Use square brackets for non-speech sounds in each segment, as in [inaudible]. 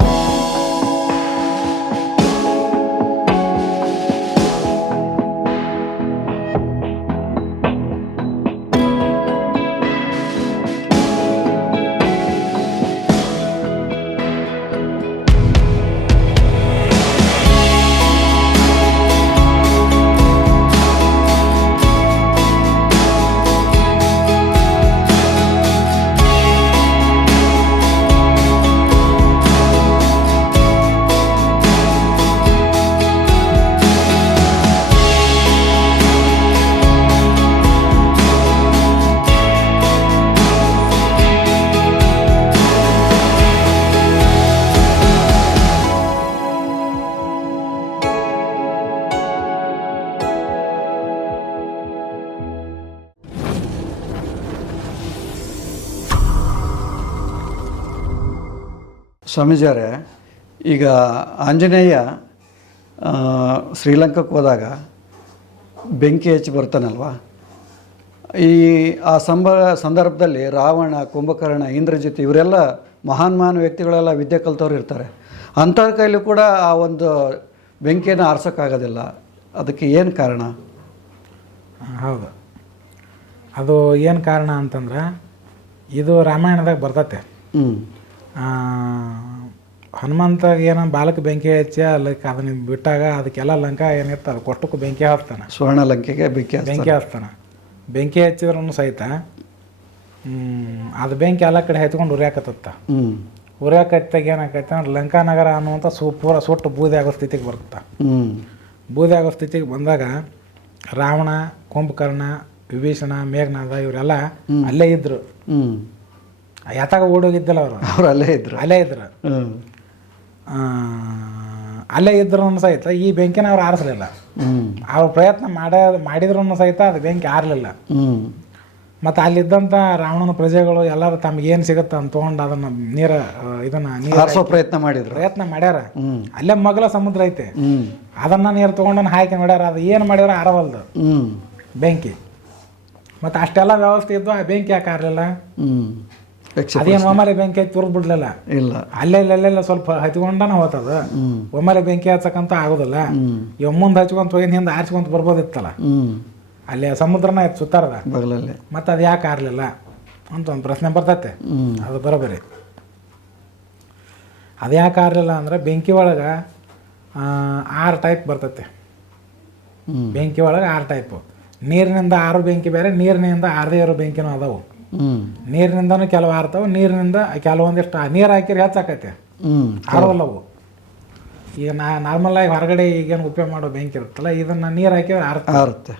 you ಸ್ವಾಮೀಜಿಯವರೇ ಈಗ ಆಂಜನೇಯ ಶ್ರೀಲಂಕಕ್ಕೆ ಹೋದಾಗ ಬೆಂಕಿ ಹಚ್ಚಿ ಬರ್ತಾನಲ್ವ ಈ ಆ ಸಂಬ ಸಂದರ್ಭದಲ್ಲಿ ರಾವಣ ಕುಂಭಕರ್ಣ ಇಂದ್ರಜಿತ್ ಇವರೆಲ್ಲ ಮಹಾನ್ ಮಹಾನ್ ವ್ಯಕ್ತಿಗಳೆಲ್ಲ ವಿದ್ಯೆ ಕಲ್ತವ್ರು ಇರ್ತಾರೆ. ಅಂಥವ್ರ ಕೈಲಿ ಕೂಡ ಆ ಒಂದು ಬೆಂಕಿಯನ್ನು ಆರಿಸೋಕ್ಕಾಗೋದಿಲ್ಲ. ಅದಕ್ಕೆ ಏನು ಕಾರಣ? ಹೌದು. ಅದು ಏನು ಕಾರಣ ಅಂತಂದ್ರೆ ಇದು ರಾಮಾಯಣದಾಗ ಬರ್ತತೆ. ಹ್ಞೂ ಆ, ಹನುಮಂತ ಏನೋ ಬಾಲಕ ಬೆಂಕಿ ಹಚ್ಚಿ ಅದಕ್ಕೆ ಅದನ್ನ ಬಿಟ್ಟಾಗ ಅದಕ್ಕೆಲ್ಲ ಲಂಕ ಏನಿತ್ತು ಅದು ಕೊಷ್ಟಕ್ಕೂ ಬೆಂಕಿ ಹಾಕ್ತಾನೆ. ಸ್ವರ್ಣ ಲಂಕೆಗೆ ಬೆಂಕಿ. ಬೆಂಕಿ ಹಾಕ್ತಾನೆ. ಬೆಂಕಿ ಹಚ್ಚಿದ್ರೂ ಸಹಿತ ಹ್ಮ್, ಅದು ಬೆಂಕಿ ಎಲ್ಲ ಕಡೆ ಹಚ್ಕೊಂಡು ಉರಿಯಾಕತ್ತ ಉರಿಯಾಕತ್ತಾಗ ಏನಾಕೈತೆ ಅಂದ್ರೆ ಲಂಕಾ ನಗರ ಅನ್ನುವಂಥ ಸು ಪೂರ ಸುಟ್ಟು ಬೂದಿ ಆಗೋ ಸ್ಥಿತಿಗೆ ಬರುತ್ತೆ. ಬೂದಿ ಆಗೋ ಸ್ಥಿತಿಗೆ ಬಂದಾಗ ರಾವಣ ಕುಂಭಕರ್ಣ ವಿಭೀಷಣ ಮೇಘನಾಥ ಇವರೆಲ್ಲ ಅಲ್ಲೇ ಇದ್ರು. ಹ್ಞೂ ಯಾತಾಗ ಓಡೋಗಿದ್ದಲ್ಲ ಅವರು? ಅವ್ರು ಅಲ್ಲೇ ಇದ್ರು. ಅಲ್ಲೇ ಇದ್ರು. ಅಲ್ಲೇ ಇದ್ರೂ ಸಹಿತ ಈ ಬೆಂಕಿನ ಅವ್ರು ಆರಿಸಲಿಲ್ಲ. ಅವ್ರು ಪ್ರಯತ್ನ ಮಾಡ ಮಾಡಿದ್ರು ಸಹಿತ ಅದು ಬೆಂಕಿ ಆರಲಿಲ್ಲ. ಮತ್ತು ಅಲ್ಲಿದ್ದಂಥ ರಾವಣನ ಪ್ರಜೆಗಳು ಎಲ್ಲರೂ ತಮ್ಗೆ ಏನು ಸಿಗುತ್ತೆ ಅಂತ ತೊಗೊಂಡು ಅದನ್ನು ನೀರ ಇದನ್ನ ನೀರು ಪ್ರಯತ್ನ ಮಾಡಿದ್ರು. ಪ್ರಯತ್ನ ಮಾಡ್ಯಾರ. ಅಲ್ಲೇ ಮಗಲ ಸಮುದ್ರ ಐತೆ. ಅದನ್ನ ನೀರು ತೊಗೊಂಡು ಹಾಕಿ ನೋಡ್ಯಾರ ಅದು ಏನು ಮಾಡ್ಯಾರ ಆರವಲ್ದು. ಬೆಂಕಿ. ಮತ್ತು ಅಷ್ಟೆಲ್ಲ ವ್ಯವಸ್ಥೆ ಇದ್ದು ಆ ಬೆಂಕಿ ಯಾಕೆ ಆರಲಿಲ್ಲ? ಅದೇನು ಒಮ್ಮೆಲೆ ಬೆಂಕಿ ಹಚ್ಚಿ ತುರ್ದು ಬಿಡ್ಲಲ್ಲ? ಇಲ್ಲ. ಅಲ್ಲೇ ಅಲ್ಲೆಲ್ಲ ಸ್ವಲ್ಪ ಹಚ್ಕೊಂಡನ ಹೋತದ ಹ್ಞೂ ಒಮ್ಮೆಲೆ ಬೆಂಕಿ ಹಚ್ಚಕಂತ ಆಗುದಿಲ್ಲ. ಇವ್ ಮುಂದೆ ಹಚ್ಕೊಂತ ಹೋಗಿ ಹಿಂದೆ ಆರಿಸ್ಕೊಂತ ಬರ್ಬೋದಿತ್ತಲ್ಲ? ಅಲ್ಲಿ ಸಮುದ್ರನ ಇತ್ತು ಸುತ್ತಾರದ. ಮತ್ತೆ ಅದು ಯಾಕೆ ಆರ್ಲಿಲ್ಲ? ಅಂತ ಒಂದು ಪ್ರಶ್ನೆ ಬರ್ತೈತೆ. ಅದು ಬರೋಬರಿ. ಅದು ಯಾಕೆ ಆರ್ಲಿಲ್ಲ ಅಂದ್ರೆ ಬೆಂಕಿ ಒಳಗೆ ಆರು ಟೈಪ್ ಬರ್ತೈತೆ. ಬೆಂಕಿ ಒಳಗೆ ಆರು ಟೈಪ್. ನೀರಿನಿಂದ ಆರು ಬೆಂಕಿ ಬೇರೆ ನೀರಿನಿಂದ ಆರದೇ ಇರೋ ಬೆಂಕಿನೂ ಅದಾವು. ನೀರಿನಿಂದನೂ ಕೆಲವು ಆರ್ತಾವೆ ನೀರಿನಿಂದ ಕೆಲವೊಂದಿಷ್ಟು ನೀರು ಹಾಕಿರಿ ಹೆಚ್ಚಾಕೈತೆ ಹ್ಞೂ ಆರೋಲ್ಲವು ಈಗ ನಾ ನಾರ್ಮಲಾಗಿ ಹೊರಗಡೆ ಈಗೇನು ಉಪಯೋಗ ಮಾಡೋ ಬೆಂಕಿ ಇರುತ್ತಲ್ಲ ಇದನ್ನು ನೀರು ಹಾಕಿದ್ರೆ ಆರ್ತ. ಆರುತ್ತೆ.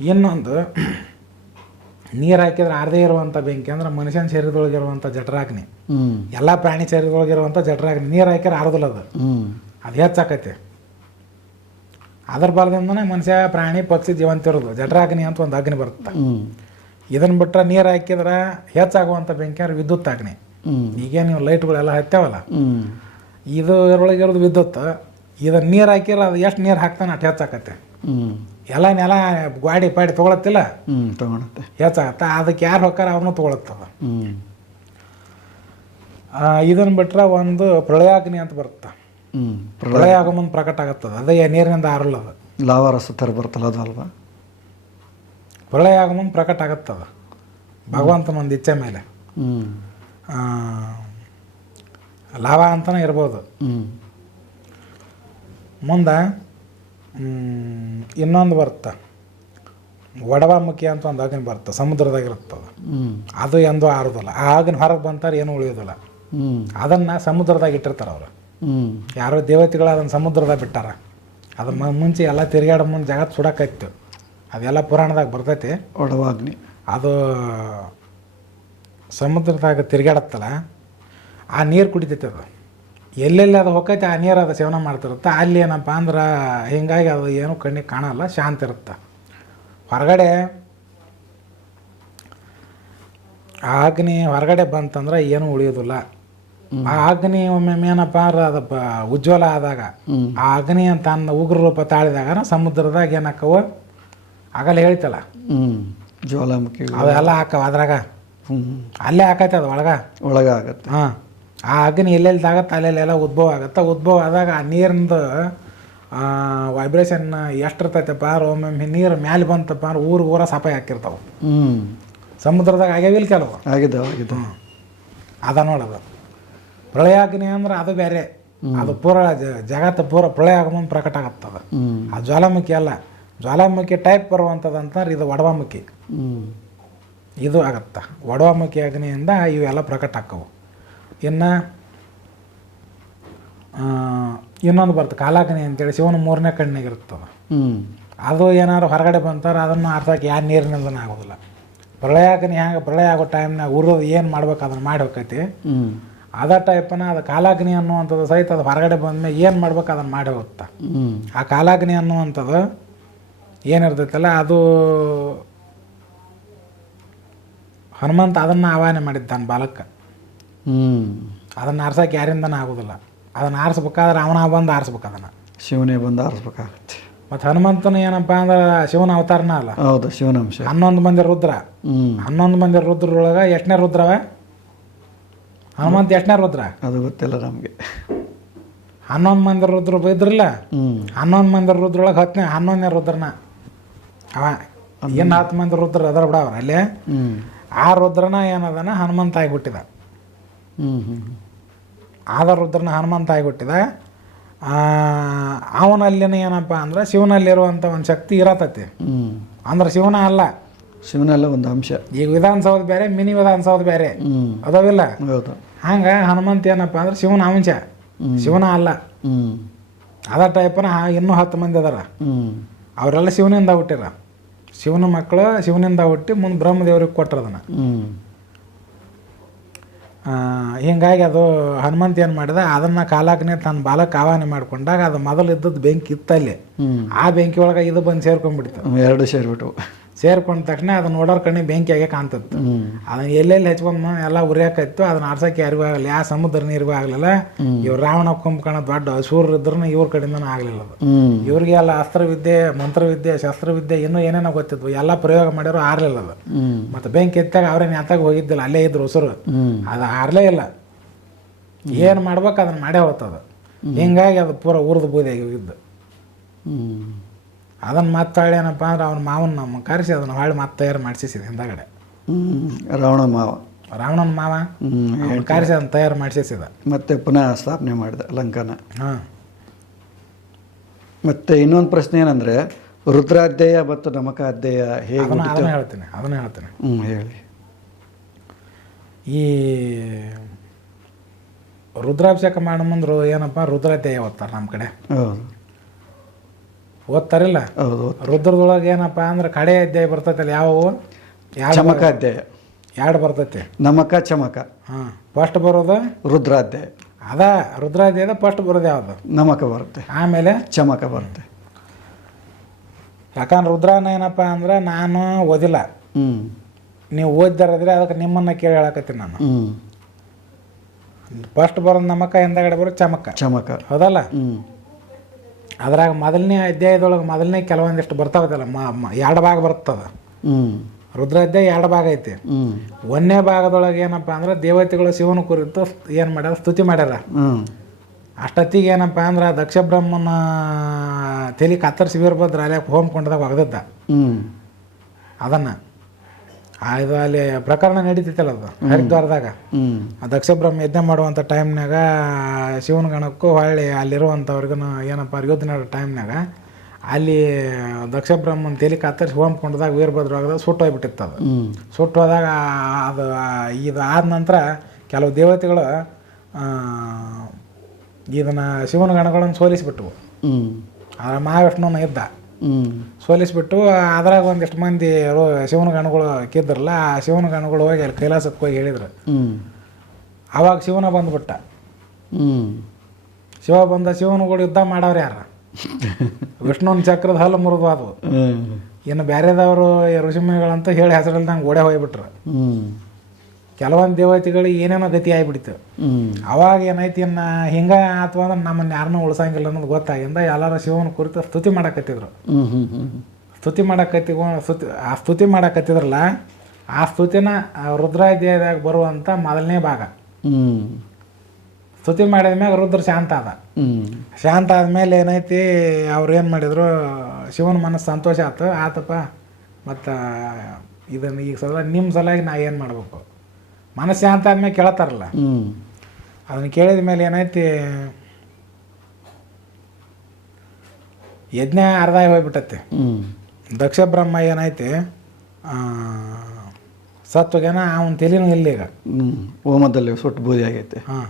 ಇನ್ನೊಂದು ನೀರು ಹಾಕಿದ್ರೆ ಆರದೇ ಇರುವಂಥ ಬೆಂಕಿ ಅಂದ್ರೆ ಮನುಷ್ಯನ ಶರೀರದೊಳಗಿರುವಂಥ ಜಠರಾಗ್ನಿ. ಎಲ್ಲ ಪ್ರಾಣಿ ಶರೀರದೊಳಗಿರುವಂಥ ಜಠರಾಗ್ನಿ. ನೀರು ಹಾಕಿದ್ರೆ ಆರೋದಿಲ್ಲ ಅದು. ಅದು ಹೆಚ್ಚಾಕೈತೆ ಅದ್ರ ಬಲದಿಂದನೇ ಮನುಷ್ಯ ಪ್ರಾಣಿ ಪಕ್ಷಿ ಜೀವಂತ ಇರೋದು. ಜಠರಾಗ್ನಿ ಅಂತ ಒಂದು ಅಗ್ನಿ ಬರುತ್ತೆ. ಇದನ್ನು ಬಿಟ್ರೆ ನೀರು ಹಾಕಿದ್ರೆ ಹೆಚ್ಚಾಗುವಂಥ ಬೆಂಕಿ ಅಂದ್ರೆ ವಿದ್ಯುತ್ ಆಗ್ನಿ. ಹ್ಞೂ ಈಗ ನೀವು ಲೈಟ್ಗಳೆಲ್ಲ ಹತ್ತೇವಲ್ಲ? ಇದು ಇದರೊಳಗೆ ಇರೋದು ವಿದ್ಯುತ್. ಇದನ್ನು ನೀರು ಹಾಕಿಲ್ಲ ಅದು ಎಷ್ಟು ನೀರು ಹಾಕ್ತಾನೆ ಅಷ್ಟು ಹೆಚ್ಚಾಕತ್ತೆ. ಎಲ್ಲ ನೆಲ ಗಾಡಿ ಪಾಡಿ ತೊಗೊಳತ್ತಿಲ್ಲ? ತಗೊಳತ್ತೆ. ಹೆಚ್ಚಾಗತ್ತೆ. ಅದಕ್ಕೆ ಯಾರು ಹೊಕ್ಕಾರ ಅವ್ರನ್ನೂ ತೊಗೊಳತ್ತದ. ಇದನ್ನು ಬಿಟ್ರೆ ಒಂದು ಪ್ರಳಯಾಗ್ನಿ ಅಂತ ಬರುತ್ತೆ. ಪ್ರಳಯ. ಆಗೋ ಮುಂದೆ ಪ್ರಕಟ ಆಗತ್ತದ. ಅದೇ ನೀರಿನಿಂದ ಆರಲ್ಲ ಅದು ಲಾವಾರಸ ಥರ ಬರ್ತಲ್ಲ ಅದು ಅಲ್ವಾ? ಪ್ರಳಯ ಆಗೋ ಮುಂದೆ ಪ್ರಕಟ ಆಗತ್ತದ ಭಗವಂತನ ಒಂದು ಇಚ್ಛೆ ಮೇಲೆ. ಲಾಭ ಅಂತಲೇ ಇರ್ಬೋದು. ಮುಂದೆ ಇನ್ನೊಂದು ಬರುತ್ತೆ. ಒಡವಾಮುಖಿ ಅಂತ ಒಂದು ಅಗ್ನಿ ಬರುತ್ತೆ ಸಮುದ್ರದಾಗಿರ್ತದ ಅದು ಎಂದೂ ಆರೋದಿಲ್ಲ. ಆ ಆಗಿನ ಹೊರಗೆ ಬಂತಾರೆ ಏನೂ ಉಳಿಯೋದಿಲ್ಲ. ಅದನ್ನ ಸಮುದ್ರದಾಗ ಇಟ್ಟಿರ್ತಾರೆ ಅವರು. ಯಾರೋ ದೇವತೆಗಳು ಅದನ್ನು ಸಮುದ್ರದಾಗ ಬಿಟ್ಟಾರ. ಅದು ಮುಂಚೆ ಎಲ್ಲ ತಿರುಗಾಡೋ ಮುಂದೆ ಜಗತ್ತು ಸುಡಕ್ಕಾಯ್ತು ಅದೆಲ್ಲ ಪುರಾಣದಾಗ ಬರ್ತೈತಿ. ಒಡವಾಗ್ನಿ ಅದು ಸಮುದ್ರದಾಗ ತಿರುಗಾಡತ್ತಲ್ಲ ಆ ನೀರು ಕುಡಿತೈತೆ ಅದು. ಎಲ್ಲೆಲ್ಲಿ ಅದು ಹೋಗೈತೆ ಆ ನೀರು ಅದು ಸೇವನೆ ಮಾಡ್ತಿರುತ್ತೆ. ಅಲ್ಲಿ ಏನಪ್ಪ ಅಂದ್ರೆ ಹಿಂಗಾಗಿ ಅದು ಏನೂ ಕಣ್ಣಿಗೆ ಕಾಣಲ್ಲ ಶಾಂತ ಇರುತ್ತೆ. ಹೊರಗಡೆ ಆ ಅಗ್ನಿ ಹೊರಗಡೆ ಬಂತಂದ್ರೆ ಏನೂ ಉಳಿಯೋದಿಲ್ಲ. ಆ ಅಗ್ನಿ ಒಮ್ಮೊಮ್ಮೆ ಏನಪ್ಪ ಅಂದ್ರೆ ಅದು ಉಜ್ವಲ ಆದಾಗ. ಆ ಅಗ್ನಿ ಅಂತ ಅನ್ನ ಉಗ್ರ ರೂಪ ತಾಳಿದಾಗ ಸಮುದ್ರದಾಗ ಏನಾಕವು ಆಗಲ್ಲ ಹೇಳ್ತಲ್ಲ ಹ್ಞೂ ಜ್ವಾಲಾಮುಖಿ ಅವೆಲ್ಲ ಹಾಕವ ಅದ್ರಾಗ? ಹ್ಞೂ ಅಲ್ಲೇ ಹಾಕೈತೆ ಅದು ಒಳಗ? ಆಗತ್ತೆ. ಹಾಂ. ಆ ಅಗ್ನಿ ಎಲ್ಲೆಲ್ಲಿ ತಾಗತ್ತೆ ಅಲ್ಲೆಲ್ಲೆಲ್ಲ ಉದ್ಭವ ಆಗುತ್ತೆ. ಉದ್ಭವ ಆದಾಗ ಆ ನೀರಿಂದು ವೈಬ್ರೇಷನ್ ಎಷ್ಟು ಇರ್ತೈತಪ್ಪ ಅಂದ್ರೆ ಒಮ್ಮೊಮ್ಮೆ ನೀರು ಮ್ಯಾಲೆ ಬಂತಪ್ಪ ಅಂದ್ರೆ ಊರು ಊರ ಸಪಾಯಿ ಹಾಕಿರ್ತಾವೆ. ಹ್ಞೂ ಸಮುದ್ರದಾಗ ಆಗ್ಯಾವಿಲ್ಲ ಕೆಲವು. ಆಗಿದ್ದಾವೆ ಆಗಿದ್ದಾವೆ ಅದ ನೋಡೋದು ಪ್ರಳಯಾಗ್ನಿ ಅಂದ್ರೆ ಅದು ಬೇರೆ ಅದು ಪೂರ ಜಗತ್ತು ಪೂರ ಪ್ರಳಯ ಆಗಮನ್ ಪ್ರಕಟ ಆಗತ್ತದ. ಆ ಜ್ವಾಲಾಮುಖಿ ಅಲ್ಲ. ಜ್ವಾಲಾಮುಖಿ ಟೈಪ್ ಬರುವಂಥದ್ದು ಅಂತಂದ್ರೆ ಇದು ಒಡವಾಮುಖಿ ಇದು ಆಗತ್ತೆ. ಒಡವಾಮುಖಿ ಅಗ್ನಿಯಿಂದ ಇವೆಲ್ಲ ಪ್ರಕಟ ಆಕ್ಕವು ಇನ್ನು ಇನ್ನೊಂದು ಬರ್ತದೆ ಕಾಲಾಗ್ನಿ ಅಂತೇಳಿ ಶಿವನ ಮೂರನೇ ಕಣ್ಣಿಗೆ ಇರ್ತದೆ. ಅದು ಏನಾದ್ರು ಹೊರಗಡೆ ಬಂತಾರೆ ಅದನ್ನು ಅರ್ಥಕ್ಕೆ ಯಾರು ನೀರಿನಿಂದನೇ ಆಗೋದಿಲ್ಲ. ಪ್ರಳಯಾಗ್ನಿ ಹ್ಯಾಂಗೆ ಪ್ರಳಯ ಆಗೋ ಟೈಮ್ನಾಗ ಉರೋದು ಏನು ಮಾಡ್ಬೇಕು ಅದನ್ನು ಮಾಡಿ ಹೋಗ್ತೈತಿ ಅದ ಟೈಪನ ಅದು ಕಾಲಾಗ್ನಿ ಅನ್ನುವಂಥದ್ದು ಸಹಿತ ಅದು ಹೊರಗಡೆ ಬಂದ್ಮೇಲೆ ಏನು ಮಾಡ್ಬೇಕು ಅದನ್ನು ಮಾಡಿ ಹೋಗುತ್ತೆ ಆ ಕಾಲಾಗ್ನಿ ಅನ್ನುವಂಥದ್ದು ಏನಿರ್ತೈತಲ್ಲ ಅದು ಹನುಮಂತ ಅದನ್ನು ಆವಾಹನೆ ಮಾಡಿದ್ದಾನೆ ಬಾಲಕ್ಕೆ ಹ್ಞೂ ಅದನ್ನು ಆರ್ಸಕ್ಕೆ ಯಾರಿಂದನೂ ಆಗೋದಿಲ್ಲ. ಅದನ್ನು ಆರಿಸ್ಬೇಕಾದ್ರೆ ಅವನ ಬಂದು ಆರಿಸ್ಬೇಕು ಅದನ್ನು. ಶಿವನೇ ಬಂದು ಆರಿಸ್ಬೇಕಾಗತ್ತೆ. ಮತ್ತು ಹನುಮಂತನ ಏನಪ್ಪ ಅಂದ್ರೆ ಶಿವನ ಅವತಾರನ ಅಲ್ಲ. ಹೌದು ಶಿವನಂಶ ಹನ್ನೊಂದು ಮಂದಿ ರುದ್ರ. ಹನ್ನೊಂದು ಮಂದಿ ರುದ್ರೊಳಗೆ ಎಷ್ಟನೇ ರುದ್ರವ? ಹನುಮಂತ ಎಷ್ಟನೇ ರುದ್ರ? ಅದು ಗೊತ್ತಿಲ್ಲ ನಮಗೆ. ಹನ್ನೊಂದು ಮಂದಿ ರುದ್ರ ಇದ್ರಲ್ಲ. ಹ್ಞೂ ಹನ್ನೊಂದು ಮಂದಿ ರುದ್ರೊಳಗೆ ಹತ್ತನೇ ಹನ್ನೊಂದನೇ ರುದ್ರನ. ಅವ ಇನ್ನು ಹತ್ತು ಮಂದಿ ರುದ್ರ ಅದರ ಬಿಡವ್ರ ಅಲ್ಲೇ. ಹ್ಞೂ ಆ ರುದ್ರನ ಏನದನ ಹನುಮಂತ ಆಗಿಬಿಟ್ಟಿದ. ಆದ ರುದ್ರನ ಹನುಮಂತ ಆಗಿಬಿಟ್ಟಿದ. ಅವನಲ್ಲಿನ ಏನಪ್ಪ ಅಂದ್ರೆ ಶಿವನಲ್ಲಿರುವಂಥ ಒಂದು ಶಕ್ತಿ ಇರತತಿ. ಅಂದ್ರೆ ಶಿವನ ಅಲ್ಲ. ಶಿವನೆಲ್ಲ ಒಂದು ಅಂಶ. ಈಗ ವಿಧಾನಸೌಧ ಬೇರೆ ಮಿನಿ ವಿಧಾನಸೌಧ ಬೇರೆ ಅದಾವಿಲ್ಲ. ಹಂಗೆ ಹನುಮಂತ ಏನಪ್ಪ ಅಂದ್ರೆ ಶಿವನ ಅಂಶ. ಶಿವನ ಅಲ್ಲ. ಅದ ಟೈಪನ ಇನ್ನೂ ಹತ್ತು ಮಂದಿ ಅದಾರ. ಅವರೆಲ್ಲ ಶಿವನಿಂದ ಹುಟ್ಟಿರ. ಶಿವನ ಮಕ್ಕಳು ಶಿವನಿಂದ ಹುಟ್ಟಿ ಮುಂದೆ ಬ್ರಹ್ಮದೇವ್ರಿಗೆ ಕೊಟ್ಟರದನ್ನ ಹಿಂಗಾಗಿ ಅದು ಹನುಮಂತ ಏನು ಮಾಡಿದ ಅದನ್ನು ಕಾಲಕ್ಕೆ ತನ್ನ ಬಾಲಕ್ಕೆ ಆವಾಹನೆ ಮಾಡ್ಕೊಂಡಾಗ ಅದು ಮೊದಲು ಇದ್ದದ್ದು ಬೆಂಕಿ ಇತ್ತಲ್ಲಿ. ಆ ಬೆಂಕಿ ಒಳಗೆ ಇದು ಬಂದು ಸೇರ್ಕೊಂಡ್ಬಿಡ್ತು. ಎರಡು ಸೇರಿಬಿಟ್ಟು ಸೇರ್ಕೊಂಡ ತಕ್ಷಣ ಅದನ್ನ ನೋಡೋರ್ ಕಣ್ಣಿ ಬೆಂಕಿಯಾಗೆ ಕಾಣ್ತತ್ತು ಅದನ್ನ ಎಲ್ಲೆಲ್ಲಿ ಹಚ್ಕೊಂಡು ಎಲ್ಲ ಉರಿಯಾಕತ್ತು ಅದನ್ನ ಆರ್ಸಕ್ಕೆ ಯಾರಿಗೂ ಆಗಲ್ಲ ಆ ಸಮುದ್ರ ನೀರಿಗೂ ಆಗಲಿಲ್ಲ. ಇವ್ರು ರಾವಣ ಕುಂಭಕರ್ಣ ದೊಡ್ಡ ಸೂರ್ಯ ಇದ್ರೂ ಇವ್ರ ಕಡೆಯಿಂದನೂ ಆಗಲಿಲ್ಲ ಅದು. ಇವ್ರಿಗೆ ಎಲ್ಲ ಅಸ್ತ್ರವಿದ್ಯೆ, ಮಂತ್ರವಿದ್ಯೆ, ಶಸ್ತ್ರವಿದ್ಯೆ ಇನ್ನೂ ಏನೇನೋ ಗೊತ್ತಿದ್ವು. ಎಲ್ಲ ಪ್ರಯೋಗ ಮಾಡ್ಯಾರು ಆರ್ಲಿಲ್ಲ ಅದು. ಮತ್ತೆ ಬೆಂಕಿ ಎತ್ತಾಗ ಅವ್ರೇನು ಎತ್ತಾಗ ಹೋಗಿದ್ದಿಲ್ಲ, ಅಲ್ಲೇ ಇದ್ರು ಉಸಿರು. ಅದು ಆರ್ಲೇ ಇಲ್ಲ. ಏನು ಮಾಡ್ಬೇಕು ಅದನ್ನ ಮಾಡೇ ಹೋಗ್ತದ ಹಿಂಗಾಗಿ ಅದು ಪೂರ ಉರಿದು ಬೂದಿಯಾಗಿ ಹೋಗಿದ್ದು. ಅದನ್ನು ಮತ್ತೆ ಹೊಳ್ಳಿ ಏನಪ್ಪ ಅಂದ್ರೆ ಅವ್ನ ಮಾವನ ನಮ್ಮ ಕರೆಸಿ ಅದನ್ನು ಹೊಳ್ಳಿ ಮತ್ತೆ ತಯಾರು ಮಾಡಿಸಿಸಿದೆ ಹಿಂದಗಡೆ. ರಾವಣ ಮಾವ. ರಾವಣನ ಮಾವ? ಅವ್ನ ಕರೆಸಿ ಅದನ್ನ ತಯಾರು ಮಾಡಿಸಿದ ಮತ್ತೆ ಪುನಃ ಸ್ಥಾಪನೆ ಮಾಡಿದ ಲಂಕನ. ಹಾಂ. ಮತ್ತೆ ಇನ್ನೊಂದು ಪ್ರಶ್ನೆ ಏನಂದ್ರೆ ರುದ್ರಾಧ್ಯಾಯ ಮತ್ತು ನಮಕಾಧ್ಯಯ ಹೇಗೆ ಅದನ್ನ ಹೇಳ್ತೀನಿ ಅದನ್ನ ಹೇಳ್ತೀನಿ. ಹ್ಞೂ ಹೇಳಿ. ಈ ರುದ್ರಾಭಿಷೇಕ ಮಾಡೋ ಮುಂದೆ ಏನಪ್ಪ ರುದ್ರಾಧ್ಯಾಯ ಓದ್ತಾರೆ ನಮ್ಮ ಕಡೆ. ಹೌದು. ಓದ್ತಾರಿಲ್ಲ? ಹೌದು ರುದ್ರದೊಳಗೆ ಏನಪ್ಪ ಅಂದ್ರೆ ಕಡೆ ಅಧ್ಯಾಯ ಬರ್ತೈತಲ್ಲ ಯಾವುವು ಚಮಕ ಅಧ್ಯಾಯ. ಎರಡು ಬರ್ತೈತಿ? ನಮಕ ಚಮಕ. ಹಾಂ ಫಸ್ಟ್ ಬರೋದು? ರುದ್ರಾಧ್ಯಾಯ. ಅದ ರುದ್ರಾಧ್ಯಾಯದ ಫಸ್ಟ್ ಬರೋದು ಯಾವುದು? ನಮಕ ಬರುತ್ತೆ. ಆಮೇಲೆ? ಚಮಕ ಬರುತ್ತೆ. ಯಾಕಂದ್ರೆ ರುದ್ರಾನ ಏನಪ್ಪ ಅಂದ್ರೆ ನಾನು ಓದಿಲ್ಲ. ಹ್ಞೂ ನೀವು ಓದಿದಾರದ್ರೆ ಅದಕ್ಕೆ ನಿಮ್ಮನ್ನು ಕೇಳಿ ಹೇಳಕತ್ತೀನಿ ನಾನು. ಫಸ್ಟ್ ಬರೋದು ನಮಕ ಹಿಂದಗಡೆ ಬರೋದು ಚಮಕ. ಚಮಕ. ಹೌದಲ್ಲ? ಹ್ಞೂ ಅದ್ರಾಗ ಮೊದಲನೇ ಅಧ್ಯಾಯದೊಳಗೆ ಮೊದಲನೇ ಕೆಲವೊಂದಿಷ್ಟು ಬರ್ತಾವದಲ್ಲ ಮ ಎರಡು ಭಾಗ ಬರ್ತದ. ರುದ್ರ ಅಧ್ಯಾಯ ಎರಡು ಭಾಗ ಐತಿ. ಒಂದನೇ ಭಾಗದೊಳಗೆ ಏನಪ್ಪ ಅಂದ್ರೆ ದೇವತೆಗಳು ಶಿವನ ಕುರಿತು ಏನು ಮಾಡ್ಯಾರ? ಸ್ತುತಿ ಮಾಡ್ಯಾರ. ಅಷ್ಟೊತ್ತಿಗೆ ಏನಪ್ಪ ಅಂದ್ರೆ ದಕ್ಷ ಬ್ರಹ್ಮನ ತಲೆ ಕತ್ತರಿಸಿ ವೀರಭದ್ರ ಅಲ್ಲಿ ಹೋಮ್ಕೊಂಡದಾಗ ಕೊಂಡದಾಗ ಹ್ಞೂ ಅದನ್ನು ಇದು ಅಲ್ಲಿ ಪ್ರಕರಣ ನಡೀತಿತ್ತಲ್ಲ ಅದು ಹರಿದ್ವಾರದಾಗ. ದಕ್ಷ ಬ್ರಹ್ಮ ಯಜ್ಞ ಮಾಡುವಂಥ ಟೈಮ್ನಾಗ ಶಿವನ ಗಣಕ್ಕೂ ಹೊಳ್ಳಿ ಅಲ್ಲಿರುವಂಥವ್ರಿಗೂ ಏನಪ್ಪ ಮಾಡೋ ಟೈಮ್ನಾಗ ಅಲ್ಲಿ ದಕ್ಷ ಬ್ರಹ್ಮನ ತಲೆ ಕತ್ತರಿಸಿ ಹೋಮ್ಕೊಂಡದಾಗ ವೀರಭದ್ರ ಸುಟ್ಟು ಸುಟ್ಟೋಗ್ಬಿಟ್ಟಿತ್ತು ಅದು. ಸುಟ್ಟು ಹೋದಾಗ ಅದು ಇದು ಆದ ನಂತರ ಕೆಲವು ದೇವತೆಗಳು ಇದನ್ನು ಶಿವನ ಗಣಗಳನ್ನು ಸೋಲಿಸಿಬಿಟ್ವು. ಹ್ಞೂ ಆ ಮಹಾವಿಷ್ಣುವನ ಇದ್ದ. ಸೋಲಿಸಿಬಿಟ್ಟು ಅದ್ರಾಗ ಒಂದಿಷ್ಟು ಮಂದಿ ಶಿವನ ಗಣಗಳು ಕಿದ್ರಲ್ಲ ಆ ಶಿವನ ಗಣಗಳು ಹೋಗಿ ಅಲ್ಲಿ ಕೈಲಾಸಕ್ಕೆ ಹೋಗಿ ಹೇಳಿದ್ರು. ಆವಾಗ ಶಿವನ ಬಂದ್ಬಿಟ್ಟ. ಶಿವ ಬಂದ ಶಿವನಗಳು ಯುದ್ಧ ಮಾಡವ್ರು ಯಾರ? [laughs] ವಿಷ್ಣುನ ಚಕ್ರದ ಹಲ್ಲು ಮುರಿದು ಅದು ಇನ್ನು ಬೇರೆದವರು ಋಷಿಮುನಿಗಳಂತೂ ಹೇಳಿ ಹೆಸರಿಲ್ದಂಗೆ ಓಡೇ ಹೋಗ್ಬಿಟ್ರು. ಕೆಲವೊಂದು ದೇವತೆಗಳಿಗೆ ಏನೇನೋ ಗತಿ ಆಗಿಬಿಡ್ತು. ಅವಾಗ ಏನೈತಿ ಇನ್ನು ಹಿಂಗೆ ಅಥವಾ ಅಂದ್ರೆ ನಮ್ಮನ್ನು ಯಾರನ್ನೂ ಉಳ್ಸಂಗಿಲ್ಲ ಅನ್ನೋದು ಗೊತ್ತಾಗಿಂದ ಎಲ್ಲರೂ ಶಿವನ ಕುರಿತು ಸ್ತುತಿ ಮಾಡಕತ್ತಿದ್ರು. ಸ್ತುತಿ ಮಾಡಕತ್ತಿ ಸ್ತುತಿ ಆ ಸ್ತುತಿ ಮಾಡಕತ್ತಿದ್ರಲ್ಲ ಆ ಸ್ತುತಿನ ರುದ್ರಾಧ್ಯಾಯದಾಗ ಬರುವಂಥ ಮೊದಲನೇ ಭಾಗ. ಸ್ತುತಿ ಮಾಡಿದ ಮ್ಯಾಗ ರುದ್ರ ಶಾಂತ ಅದ ಶಾಂತ ಆದ್ಮೇಲೆ ಏನೈತಿ ಅವ್ರು ಏನು ಮಾಡಿದ್ರು ಶಿವನ ಮನಸ್ಸು ಸಂತೋಷ ಆಯ್ತು ಆತಪ್ಪ ಮತ್ತು ಇದನ್ನು ಈಗ ಸಲ ನಿಮ್ಮ ಸಲುವಾಗಿ ನಾ ಏನು ಮಾಡಬೇಕು? ಮನಸ್ಸು ಅಂತ ಆದ್ಮೇಲೆ ಕೇಳತ್ತಾರಲ್ಲ? ಅದನ್ನು ಕೇಳಿದ ಮೇಲೆ ಏನೈತಿ ಯಜ್ಞ ಅರ್ಧ ಹೋಗ್ಬಿಟ್ಟತ್ತೆ. ದಕ್ಷ ಬ್ರಹ್ಮ ಏನೈತಿ ಸತ್ವಗೆನ ಅವನ ತಲೆನೂ ಇಲ್ಲ ಈಗ. ಹೋಮದಲ್ಲಿ ಸುಟ್ಟು ಬೂದಿ ಆಗೈತೆ. ಹಾಂ.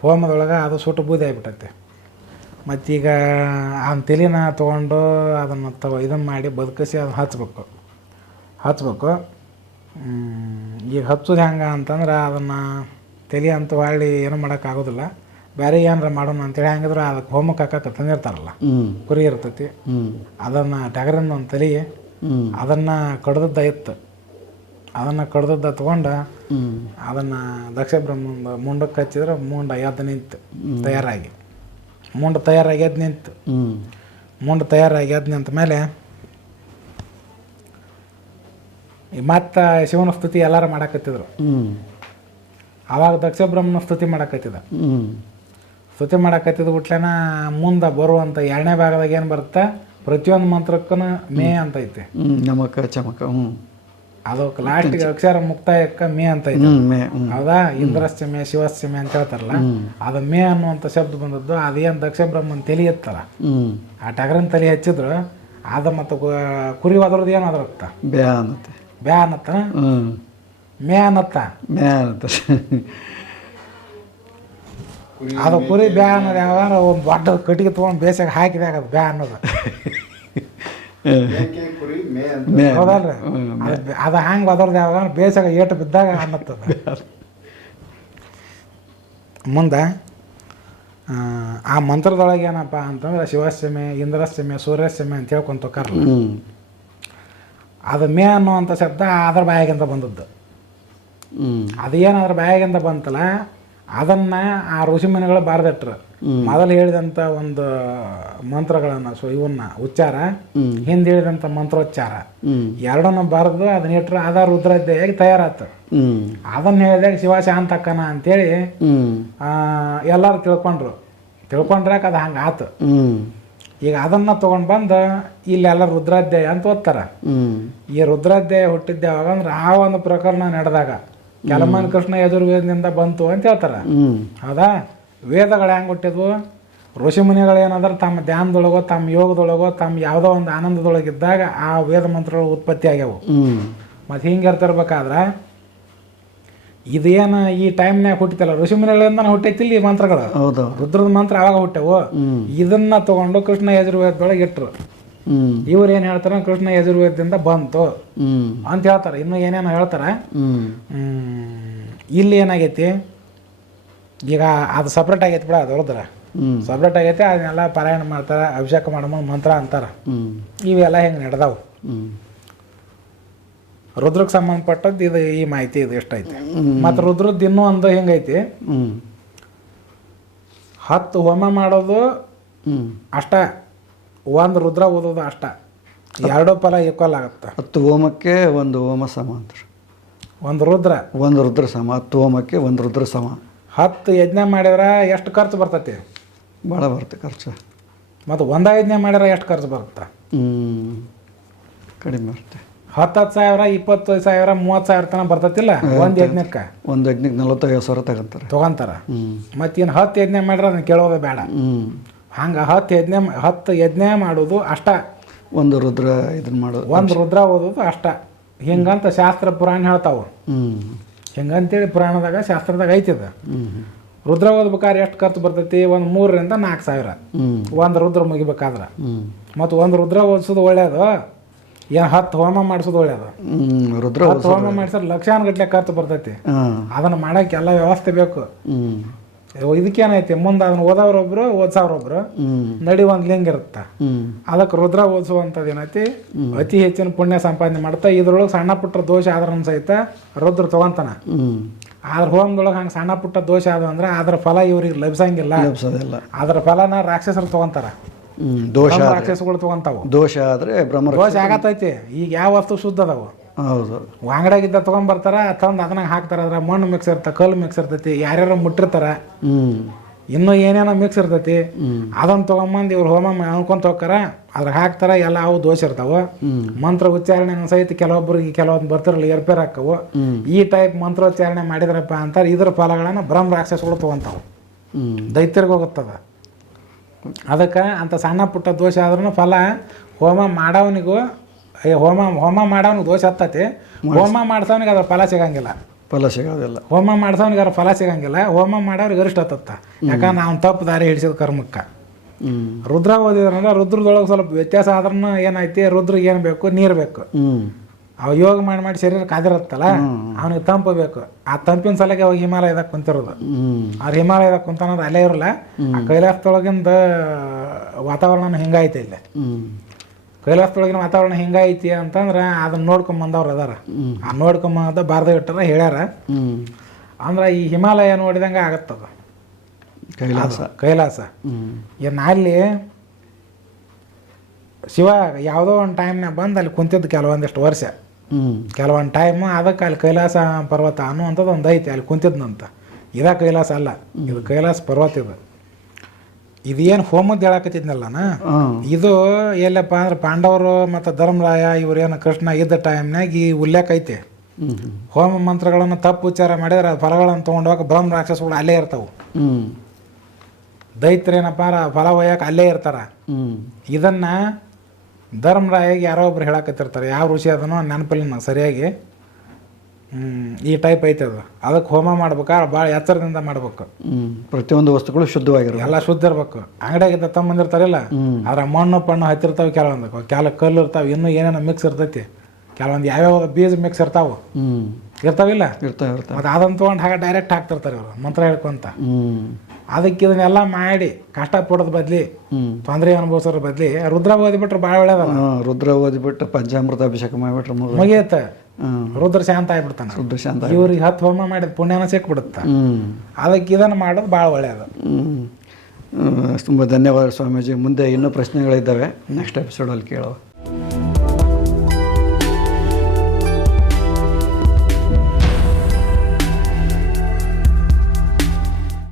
ಹೋಮದೊಳಗೆ ಅದು ಸುಟ್ಟು ಬೂದಿ ಆಗಿಬಿಟ್ಟೈತೆ ಮತ್ತೀಗ ಅವನ ತಲೆನ ತೊಗೊಂಡು ಅದನ್ನು ತ ಇದನ್ನು ಮಾಡಿ ಬದುಕಿಸಿ ಅದನ್ನ ಹಚ್ಬೇಕು. ಹಚ್ಬೇಕು. ಈಗ ಹಚ್ಚೋದು ಹೆಂಗೆ ಅಂತಂದ್ರೆ ಅದನ್ನು ತಲೆ ಅಂತ ಹೊಳ್ಳಿ ಏನು ಮಾಡೋಕ್ಕಾಗೋದಿಲ್ಲ ಬೇರೆ ಏನಾರ ಮಾಡೋಣ ಅಂತೇಳಿ ಹೆಂಗಿದ್ರೆ ಅದಕ್ಕೆ ಹೋಮಕ್ಕೆ ಹಾಕಕ್ಕೆ ತಂದಿರ್ತಾರಲ್ಲ. ಕುರಿ ಇರ್ತೈತಿ. ಅದನ್ನು ಟಗರಿಂದ ಒಂದು ತಲೆ ಅದನ್ನು ಕಡ್ದದ್ದ ಇತ್ತು ಅದನ್ನು ಕಡ್ದದ್ದ ತೊಗೊಂಡು ಅದನ್ನು ದಕ್ಷ ಬ್ರಹ್ಮಂದ ಮುಂಡಕ್ಕೆ ಹಚ್ಚಿದ್ರೆ ಮುಂಡ ಎದ್ದು ನಿಂತು ತಯಾರಾಗಿ. ಮುಂಡ ತಯಾರಾಗಿ ಎದ್ದು ನಿಂತು. ಮುಂಡ ತಯಾರಾಗಿ ಎದ್ದು ನಿಂತ ಮೇಲೆ ಮತ್ತು ಶಿವನ ಸ್ತುತಿ ಎಲ್ಲರೂ ಮಾಡಾಕತ್ತಿದ್ರು. ಆವಾಗ ದಕ್ಷ ಬ್ರಹ್ಮನ ಸ್ತುತಿ ಮಾಡಾಕತ್ತಿದ. ಸ್ತುತಿ ಮಾಡಾಕತ್ತಿದ ಬಿಟ್ಲೇನ ಮುಂದೆ ಬರುವಂಥ ಎರಡನೇ ಭಾಗದಾಗ ಏನು ಬರುತ್ತೆ? ಪ್ರತಿಯೊಂದು ಮಂತ್ರಕ್ಕೂ ಮೇ ಅಂತ ಐತೆ. ನಮಕ ಚಮಕ ಹ್ಞೂ ಅದಕ್ಕೆ ಲಾಸ್ಟಿಗೆ ಅಕ್ಷರ ಮುಕ್ತಾಯಕ್ಕೆ ಮೇ ಅಂತ ಐತೆ. ಹೌದಾ? ಇಂದ್ರಸ್ಯ ಮೇ ಶಿವಸ್ಯ ಮೇ ಅಂತ ಹೇಳ್ತಾರಲ್ಲ ಅದು ಮೇ ಅನ್ನುವಂಥ ಶಬ್ದ ಬಂದದ್ದು ಅದೇನು ದಕ್ಷ ಬ್ರಹ್ಮನ್ ತಲೆ ಎತ್ತಲ್ಲ. ಆ ಟಗರನ ತಲೆ ಹಚ್ಚಿದ್ರು ಅದ ಮತ್ತು ಕುರಿ ಹೋದ್ರದ್ದು ಏನು ಅದ್ರತ್ತ ಬೇ ಅನ್ನತ್ತೆ. ಬ್ಯಾ ಅನ್ನತ್ತ ಹ್ಞೂ ಮೇ ಅನ್ನತ್ತ ಮ್ಯಾ ಅದು ಕುರಿ ಬ್ಯಾ ಅನ್ನೋದು ಯಾವಾಗ ಒಂದು ದೊಡ್ಡ ಕಟ್ಟಿಗೆ ತೊಗೊಂಡು ಬೇಸಾಗ ಹಾಕಿದಾಗ ಅದು ಬ್ಯಾ ಅನ್ನೋದು ಹೌದಲ್ರಿ? ಅದು ಹ್ಯಾಂಗ್ ಅದು ಹಂಗೆ ಒದರ್ದು ಯಾವಾಗ ಬೇಸಾಗ ಏಟು ಬಿದ್ದಾಗ ಅನ್ನತ್ತದ. ಮುಂದೆ ಆ, ಮಂತ್ರದೊಳಗೆ ಏನಪ್ಪ ಅಂತಂದ್ರೆ ಶಿವಸ್ಯಮೆ ಇಂದ್ರಸ್ಯಮೆ ಸೂರ್ಯಸ್ಯಮೆ ಅಂತ ಹೇಳ್ಕೊಂತ ಅದು ಮೇ ಅನ್ನುವಂಥ ಶಬ್ದ ಅದರ ಬಾಯಾಗಿಂದ ಬಂದದ್ದು. ಅದ್ರ ಬಾಯಾಗಿಂದ ಬಂತಲ್ಲ ಅದನ್ನ ಆ ಋಷಿಮುನಿಗಳು ಬಾರ್ದಿಟ್ರು. ಮೊದಲು ಹೇಳಿದಂಥ ಒಂದು ಮಂತ್ರಗಳನ್ನು ಸೊ ಇವನ್ನ ಉಚ್ಚಾರ. ಹಿಂದೆ ಹೇಳಿದಂಥ ಮಂತ್ರೋಚ್ಚಾರ. ಎರಡನ್ನು ಬರೆದು ಅದನ್ನ ಇಟ್ಟರು ಅದ ರುದ್ರಾಧ್ಯಾಯಾಗಿ ತಯಾರಾತು. ಅದನ್ನು ಹೇಳಿದಾಗ ಶಿವ ಶಾಂತಕ್ಕನ ಅಂತೇಳಿ ಎಲ್ಲರೂ ತಿಳ್ಕೊಂಡ್ರು. ತಿಳ್ಕೊಂಡ್ರಾಕ ಅದು ಹಂಗೆ ಆತು ಈಗ ಅದನ್ನು ತೊಗೊಂಡು ಬಂದು ಇಲ್ಲೆಲ್ಲ ರುದ್ರಾಧ್ಯಾಯ ಅಂತ ಓದ್ತಾರ. ಈ ರುದ್ರಾಧ್ಯಾಯ ಹುಟ್ಟಿದ್ದ ಯಾವಾಗ ಅಂದ್ರೆ ಆ ಒಂದು ಪ್ರಕರಣ ನಡೆದಾಗ ಕೆಲಮನ್ ಕೃಷ್ಣ ಯಜುರ್ವೇದದಿಂದ ಬಂತು ಅಂತ ಹೇಳ್ತಾರ. ಅದ ಹೌದಾ? ವೇದಗಳು ಹೆಂಗೆ ಹುಟ್ಟಿದ್ವು? ಋಷಿಮುನಿಗಳು ಏನಾದ್ರೆ ತಮ್ಮ ಧ್ಯಾನದೊಳಗೋ ತಮ್ಮ ಯೋಗದೊಳಗೋ ತಮ್ಮ ಯಾವುದೋ ಒಂದು ಆನಂದದೊಳಗಿದ್ದಾಗ ಆ ವೇದ ಮಂತ್ರಗಳು ಉತ್ಪತ್ತಿ ಆಗ್ಯಾವು ಮತ್ತು ಹಿಂಗೆ ಇರ್ತಿರ್ಬೇಕಾದ್ರೆ ಇದೇನು ಈ ಟೈಮ್ನ್ಯಾಗ ಹುಟ್ಟಿತಲ್ಲ? ಋಷಿಮುನಿಗಳಿಂದ ಹುಟ್ಟೈತಿಲ್ಲ ಈ ಮಂತ್ರಗಳು. ಹೌದು. ರುದ್ರದ ಮಂತ್ರ ಅವಾಗ ಹುಟ್ಟವು? ಇದನ್ನ ತಗೊಂಡು ಕೃಷ್ಣ ಯಜುರ್ವೇದದೊಳಗೆ ಇಟ್ರು. ಇವ್ರು ಏನು ಹೇಳ್ತಾರ? ಕೃಷ್ಣ ಯಜುರ್ವೇದದಿಂದ ಬಂತು. ಅಂತ ಹೇಳ್ತಾರೆ. ಇನ್ನು ಏನೇನೋ ಹೇಳ್ತಾರೆ? ಹ್ಮ್, ಇಲ್ಲಿ ಏನಾಗೈತಿ? ಈಗ ಅದು ಸಪ್ರೇಟ್ ಆಗೈತಿ ಬಿಡ ಅದು ಹೊರದ್ರ ಸಪ್ರೇಟ್ ಆಗೈತಿ ಅದನ್ನೆಲ್ಲ ಪಾರಾಯಣ ಮಾಡ್ತಾರ ಅಭಿಷೇಕ ಮಾಡೋ ಮಂತ್ರ ಅಂತಾರೆ. ಇವೆಲ್ಲ ಹೆಂಗೆ ನಡೆದಾವು? ರುದ್ರಕ್ಕೆ ಸಂಬಂಧಪಟ್ಟದ್ದು ಇದು ಈ ಮಾಹಿತಿ ಇದು ಎಷ್ಟೈತಿ. ಮತ್ತು ರುದ್ರದ್ದು ಇನ್ನೂ ಒಂದು ಹೆಂಗೈತಿ? ಹತ್ತು ಹೋಮ ಮಾಡೋದು ಅಷ್ಟ ಒಂದು ರುದ್ರ ಓದೋದು ಅಷ್ಟ. ಎರಡೂ ಫಲ ಈಕ್ವಲ್ ಆಗುತ್ತೆ. ಹತ್ತು ಹೋಮಕ್ಕೆ ಒಂದು ಹೋಮ ಸಮ ಅಂತ ಒಂದು ರುದ್ರ. ಒಂದು ರುದ್ರ ಸಮ ಹತ್ತು ಹೋಮಕ್ಕೆ ಒಂದು ರುದ್ರ ಸಮ. ಹತ್ತು ಯಜ್ಞ ಮಾಡಿದ್ರೆ ಎಷ್ಟು ಖರ್ಚು ಬರ್ತೈತಿ? ಭಾಳ ಬರುತ್ತೆ ಖರ್ಚು. ಮತ್ತು ಒಂದ ಯಜ್ಞ ಮಾಡಿದ್ರೆ ಎಷ್ಟು ಖರ್ಚು ಬರುತ್ತೆ? ಕಡಿಮೆ ಬರುತ್ತೆ. ಹತ್ತು ಹತ್ತು ಸಾವಿರ ಇಪ್ಪತ್ತು ಸಾವಿರ ಮೂವತ್ತು ಸಾವಿರ ತನಕ ಬರ್ತತಿಲ್ಲ? ಒಂದು ಯಜ್ಞಕ್ಕೆ? ಒಂದು ಯಜ್ಞಕ್ಕೆ ನಲವತ್ತೈದು ಸಾವಿರ ತಗೊಂತಾರೆ. ತೊಗೊಂತಾರ? ಮತ್ತೇನು ಹತ್ತು ಯಜ್ಞ ಮಾಡ್ರೆ ಅದನ್ನ ಕೇಳೋದೇ ಬೇಡ. ಹಂಗೆ ಹತ್ತು ಯಜ್ಞ ಹತ್ತು ಯಜ್ಞ ಮಾಡೋದು ಅಷ್ಟ. ಒಂದು ರುದ್ರ ಇದನ್ನ ಮಾಡೋದು ಒಂದು ರುದ್ರ ಓದೋದು ಅಷ್ಟ. ಹಿಂಗಂತ ಶಾಸ್ತ್ರ ಪುರಾಣ ಹೇಳ್ತಾವು. ಹಿಂಗಂತೇಳಿ ಪುರಾಣದಾಗ ಶಾಸ್ತ್ರದಾಗ ಐತಿದ. ರುದ್ರ ಓದ್ಬೇಕಾದ್ರೆ ಎಷ್ಟು ಖರ್ಚು ಬರ್ತೈತಿ? ಒಂದು ಮೂರರಿಂದ ನಾಲ್ಕು ಸಾವಿರ. ಒಂದು ರುದ್ರ ಮುಗಿಬೇಕಾದ್ರೆ. ಮತ್ತು ಒಂದು ರುದ್ರ ಓದಿಸೋದು ಒಳ್ಳೇದು. ಏನು ಹತ್ತು ಹೋಮ ಮಾಡಿಸೋದು ಒಳ್ಳೇದು ಹ್ಞೂ ರುದ್ರ ಹತ್ತು ಹೋಮ ಮಾಡಿಸಿದ್ರೆ ಲಕ್ಷಾನ್ ಗಟ್ಲೆ ಖರ್ಚು ಬರ್ತೈತಿ. ಅದನ್ನ ಮಾಡೋಕೆ ಎಲ್ಲ ವ್ಯವಸ್ಥೆ ಬೇಕು. ಇದಕ್ಕೇನೈತಿ ಮುಂದೆ ಅದನ್ನ ಓದವ್ರೊಬ್ರು ಓದ್ಸೋರೊಬ್ರು ಹ್ಞೂ ನಡಿ ಒಂದ್ ಲಿಂಗ ಇರುತ್ತೆ? ಅದಕ್ಕೆ ರುದ್ರ ಓದಿಸುವಂಥದ್ದು ಏನೈತಿ? ಅತಿ ಹೆಚ್ಚಿನ ಪುಣ್ಯ ಸಂಪಾದನೆ ಮಾಡ್ತಾ ಇದ್ರೊಳಗೆ ಸಣ್ಣ ಪುಟ್ಟ ದೋಷ ಆದ್ರೂ ಸಹಿತ ರುದ್ರ ತಗೊಂತಾನ. ಆದ್ರ ಹೋಮದೊಳಗೆ ಹಂಗ ಸಣ್ಣ ಪುಟ್ಟ ದೋಷ ಆದ ಅಂದ್ರೆ ಅದ್ರ ಫಲ ಇವ್ರಿಗೆ ಲಭಿಸಂಗಿಲ್ಲ. ಲಭಿಸೋದಿಲ್ಲ. ಅದ್ರ ಫಲನ ರಾಕ್ಷಸರು ತಗೊಂತಾರ. ದೋಷ ರಾಕ್ಷಸಗಳು ತಗೊಂತಾವು. ದೋಷ ಆದ್ರೆ ಬ್ರಹ್ಮ ದೋಷ ಆಗತೈತಿ. ಈಗ ಯಾವ ವಸ್ತು ಶುದ್ಧ ಅದಾವು? ಹೌದು. ಅಂಗಡಿಯಾಗಿದ್ದ ತೊಗೊಂಬರ್ತಾರ ತಂದು ಅದನ್ನ ಹಾಕ್ತಾರ ಅದ್ರ ಮಣ್ಣು ಮಿಕ್ಸ್ ಇರ್ತ ಕಲ್ಲು ಮಿಕ್ಸ್ ಇರ್ತೈತಿ ಯಾರ್ಯಾರು ಮುಟ್ಟಿರ್ತಾರ. ಹ್ಮ್. ಇನ್ನೂ ಏನೇನೋ ಮಿಕ್ಸ್ ಇರ್ತೈತಿ. ಅದನ್ನ ತೊಗೊಂಬಂದು ಇವ್ರು ಹೋಮ ಅನ್ಕೊಂತ ಹೋಗ್ತಾರ ಅದ್ರ ಹಾಕ್ತಾರ ಎಲ್ಲ ಅವು ದೋಷ ಇರ್ತಾವ. ಮಂತ್ರ ಉಚ್ಚಾರಣೆ ಸಹಿತ ಕೆಲವೊಬ್ಬರಿಗೆ ಕೆಲವೊಂದು ಬರ್ತಿರಲ್ಲ ಏರ್ಪೇರ್ ಹಾಕವು. ಈ ಟೈಪ್ ಮಂತ್ರೋಚ್ಚಾರಣೆ ಮಾಡಿದ್ರಪ್ಪ ಅಂತಾರೆ ಇದ್ರ ಫಲಗಳನ್ನ ಬ್ರಹ್ಮ ರಾಕ್ಷಸಗಳು ತೊಗೊಂತಾವು. ದೈತ್ಯರಿಗೆ ಹೋಗುತ್ತದ. ಅದಕ್ಕೆ ಅಂತ ಸಣ್ಣ ಪುಟ್ಟ ದೋಷ ಆದ್ರೂ ಫಲ ಹೋಮ ಮಾಡೋವನಿಗೂ ಹೋಮ ಹೋಮ ಮಾಡೋನಿಗೆ ದೋಷ ಹತ್ತತಿ. ಹೋಮ ಮಾಡ್ಸೋನಿಗೆ ಅದ್ರ ಫಲ ಸಿಗಂಗಿಲ್ಲ. ಫಲ ಸಿಗೋದಿಲ್ಲ. ಹೋಮ ಮಾಡ್ಸೋನಿಗೆ ಅದ್ರ ಫಲ ಸಿಗಂಗಿಲ್ಲ. ಹೋಮ ಮಾಡೋರಿಗೆ ಗರಿಷ್ಠ ಹತ್ತತ್ತ. ಯಾಕಂದ್ರೆ ನಾವು ತಪ್ಪು ದಾರಿ ಹಿಡಿಸಿದ ಕರ್ಮಕ್ಕೆ. ರುದ್ರ ಓದಿದ್ರಂದ್ರೆ ರುದ್ರದೊಳಗೆ ಸ್ವಲ್ಪ ವ್ಯತ್ಯಾಸ ಆದ್ರೂ ಏನೈತಿ ರುದ್ರಿಗೆ ಏನು ಬೇಕು? ನೀರು ಬೇಕು. ಅವ ಯೋಗ ಮಾಡಿ ಮಾಡಿ ಶರೀರ ಕಾದಿರತ್ತಲ್ಲ ಅವನಿಗೆ ತಂಪು ಬೇಕು ಆ ತಂಪಿನ ಸಲಕ್ಕೆ ಅವಾಗ ಹಿಮಾಲಯದಾಗ ಕುಂತಿರೋದು. ಅವ್ರ ಹಿಮಾಲಯದಾಗ ಕುಂತಾನಂದ್ರೆ ಅಲ್ಲೇ ಇರಲ್ಲ ಆ ಕೈಲಾಸದೊಳಗಿಂದ ವಾತಾವರಣ ಹಿಂಗೈತೆ ಇಲ್ಲಿ. ಕೈಲಾಸದೊಳಗಿನ ವಾತಾವರಣ ಹಿಂಗೈತಿ ಅಂತಂದ್ರೆ ಅದನ್ನ ನೋಡ್ಕೊಂಡ್ ಬಂದವ್ರು ಅದಾರ. ಆ ನೋಡ್ಕೊಂಬಂದ ಬಾರ್ದ ಇಟ್ಟಾರ ಹೇಳ್ಯಾರ. ಅಂದ್ರೆ ಈ ಹಿಮಾಲಯ ನೋಡಿದಂಗೆ ಆಗತ್ತದ ಕೈಲಾಸ. ಕೈಲಾಸ. ಏನು ಅಲ್ಲಿ ಶಿವ ಯಾವುದೋ ಒಂದು ಟೈಮ್ನಾಗ ಬಂದು ಅಲ್ಲಿ ಕುಂತಿದ್ದು ಕೆಲವೊಂದಿಷ್ಟು ವರ್ಷ. ಕೆಲವೊಂದು ಟೈಮ್ ಅದಕ್ಕೆ ಅಲ್ಲಿ ಕೈಲಾಸ ಪರ್ವತ ಅನ್ನುವಂಥದ್ದು ಒಂದು ಐತೆ ಅಲ್ಲಿ ಕುಂತಿದ್ನಂತ. ಇದ ಕೈಲಾಸ ಅಲ್ಲ. ಇದು ಕೈಲಾಸ ಪರ್ವತ ಇದು. ಇದೇನು ಹೋಮದ್ದು ಹೇಳಕತ್ತಿದ್ನಲ್ಲ ಹಾಂ. ಇದು ಎಲ್ಲಪ್ಪ ಅಂದ್ರೆ ಪಾಂಡವರು ಮತ್ತು ಧರ್ಮರಾಯ ಇವ್ರೇನು ಕೃಷ್ಣ ಇದ್ದ ಟೈಮ್ನಾಗ ಈ ಉಲ್ಲೇಖ ಐತಿ. ಹ್ಮ್. ಮಂತ್ರಗಳನ್ನು ತಪ್ಪು ಉಚ್ಚಾರ ಮಾಡಿದ್ರೆ ಅದು ಫಲಗಳನ್ನು ತೊಗೊಂಡೋಗ ಬ್ರಹ್ಮ ರಾಕ್ಷಸಗಳು ಅಲ್ಲೇ ಇರ್ತಾವೆ. ದೈತ್ರೇನಪ್ಪ ಫಲ ಒಯ್ಯಕ್ಕೆ ಅಲ್ಲೇ ಇರ್ತಾರ. ಇದನ್ನ ಧರ್ಮರಾಯಿಗೆ ಯಾರೋ ಒಬ್ರು ಹೇಳಕತ್ತಿರ್ತಾರೆ. ಯಾವ ಋಷಿ ಅದನೋ ನೆನಪಿಲ್ಲ ಸರಿಯಾಗಿ ಈ ಟೈಪ್ ಐತೆ ಅದು. ಅದಕ್ಕೆ ಹೋಮ ಮಾಡ್ಬೇಕಾದ್ರೆ ಭಾಳ ಎಚ್ಚರದಿಂದ ಮಾಡ್ಬೇಕು. ಪ್ರತಿಯೊಂದು ವಸ್ತುಗಳು ಶುದ್ಧವಾಗಿರಬೇಕು. ಎಲ್ಲ ಶುದ್ಧ ಇರ್ಬೇಕು. ಅಂಗಡಿಯಾಗಿದ್ದ ತಮ್ಮಂದಿರ್ತಾರಲ್ಲ ಆದ್ರೆ ಅದ್ರ ಮಣ್ಣು ಪಣ್ಣು ಹತ್ತಿರ್ತಾವೆ ಕೆಲವೊಂದು ಕೆಲ ಕಲ್ಲು ಇರ್ತಾವೆ ಇನ್ನೂ ಏನೇನೋ ಮಿಕ್ಸ್ ಇರ್ತೈತಿ. ಕೆಲವೊಂದು ಯಾವ್ಯಾವ ಬೀಜ ಮಿಕ್ಸ್ ಇರ್ತಾವೆ ಇರ್ತಾವಿಲ್ಲ? ಇರ್ತಾವೆ ಇರ್ತಾವೆ. ಅದನ್ನು ತೊಗೊಂಡು ಹಾಗೆ ಡೈರೆಕ್ಟ್ ಹಾಕ್ತಿರ್ತಾರೆ ಇವರು ಮಂತ್ರ ಹೇಳ್ಕೊಂತ. ಅದಕ್ಕೆ ಇದನ್ನೆಲ್ಲ ಮಾಡಿ ಕಷ್ಟ ಪಡೋದ್ ಬದ್ಲಿ ತೊಂದರೆ ಅನುಭವಿಸೋದ್ರ ಬದ್ಲಿ ರುದ್ರ ಓದಿಬಿಟ್ರೆ ಭಾಳ ಒಳ್ಳೇದಲ್ಲ? ರುದ್ರ ಓದಿಬಿಟ್ಟು ಪಂಚಾಮೃತ ಅಭಿಷೇಕ ಮಾಡಿಬಿಟ್ರೆ ಮುಗಿಯತ್ತ? ರುದ್ರ ಶಾಂತ ಆಗ್ಬಿಡ್ತಾನ. ರುದ್ರ ಶಾಂತ ಇವ್ರಿಗೆ ಹತ್ತು ಹೋಮ ಮಾಡಿದ ಪುಣ್ಯನ ಸಿಕ್ಬಿಡುತ್ತ. ಅದಕ್ಕೆ ಇದನ್ನು ಮಾಡೋದು ಭಾಳ ಒಳ್ಳೆಯದು. ತುಂಬಾ ತುಂಬ ಧನ್ಯವಾದ ಸ್ವಾಮೀಜಿ. ಮುಂದೆ ಇನ್ನೂ ಪ್ರಶ್ನೆಗಳಿದ್ದಾವೆ ನೆಕ್ಸ್ಟ್ ಎಪಿಸೋಡಲ್ಲಿ ಕೇಳುವ